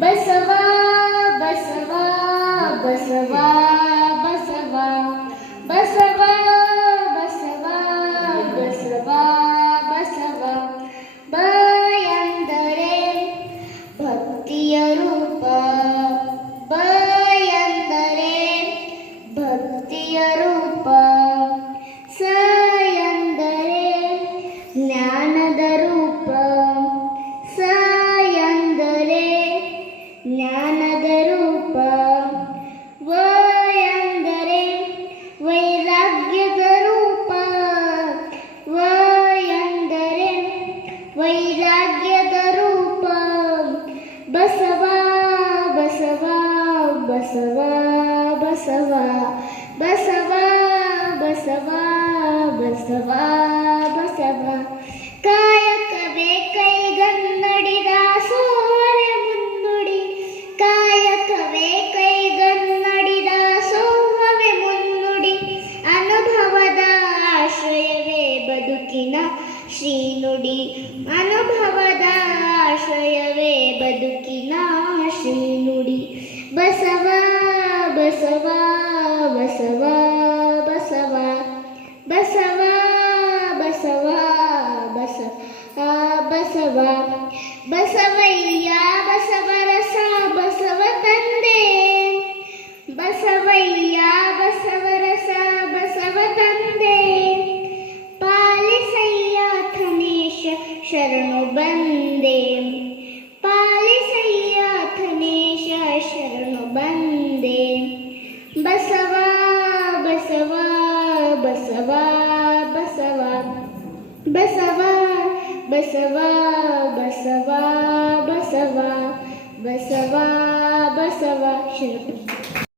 ಬಸವ ಬಸವ ಬಸವ ಬಸವ ಬಸವ ಬಸವ ಬಸವ ಬಸವ ಬ ಎಂದರೆ ಭಕ್ತಿಯ ರೂಪ, ಬ ಎಂದರೆ ಭಕ್ತಿಯ ರೂಪ, ಸ ಎಂದರೆ ಜ್ಞಾನದ ರೂಪ, ಸ ಎಂದರೆ ಜ್ಞಾನದ ರೂಪ, ವ ಎಂದರೆ ವೈರಾಗ್ಯದ ರೂಪ, ವ ಎಂದರೆ ವೈರಾಗ್ಯದ ರೂಪ, ಬಸವ ಬಸವ ಬಸವ ಬಸವ ಬಸವ ಬಸವ ಬಸವ ಬಸವ ಕಾಯಕವೇ ಕೈಗನ್ನಡಿದ ಸೋರೆ ಮುನ್ನುಡಿ, ಕಾಯಕವೇ ಕೈಗನ್ನಡಿದ ಸೋವೆ ಮುನ್ನುಡಿ, ಅನುಭವದ ಆಶ್ರಯವೇ ಬದುಕಿನ ಶ್ರೀನುಡಿ, ಅನುಭವದ ಆಶ್ರಯವೇ ಬದುಕಿನ ಶ್ರೀನುಡಿ, ಬಸವ ಬಸವ ಬಸವ ಬಸವ ಬಸವ ಬಸವ ಬಸವ ಬಸವ ಬಸವಯ್ಯ ಬಸವರಸ ಬಸವ ತಂದೆ, ಬಸವಯ್ಯ ಬಸವರಸ ಬಸವ ತಂದೆ, ಪಾಲಿಸಯ್ಯ ಥನೇಶ ಶರಣು ಬಂದೆ, ಪಾಲಿಸಯ್ಯ ಥನೇಶ ಶರಣು ಬಂದೆ, ಬಸವ ಬಸವ ಬಸವ ಬಸವ ಬಸವ ಬಸವ ಬಸವ ಬಸವ ಬಸವ ಬಸವ ಶರಣು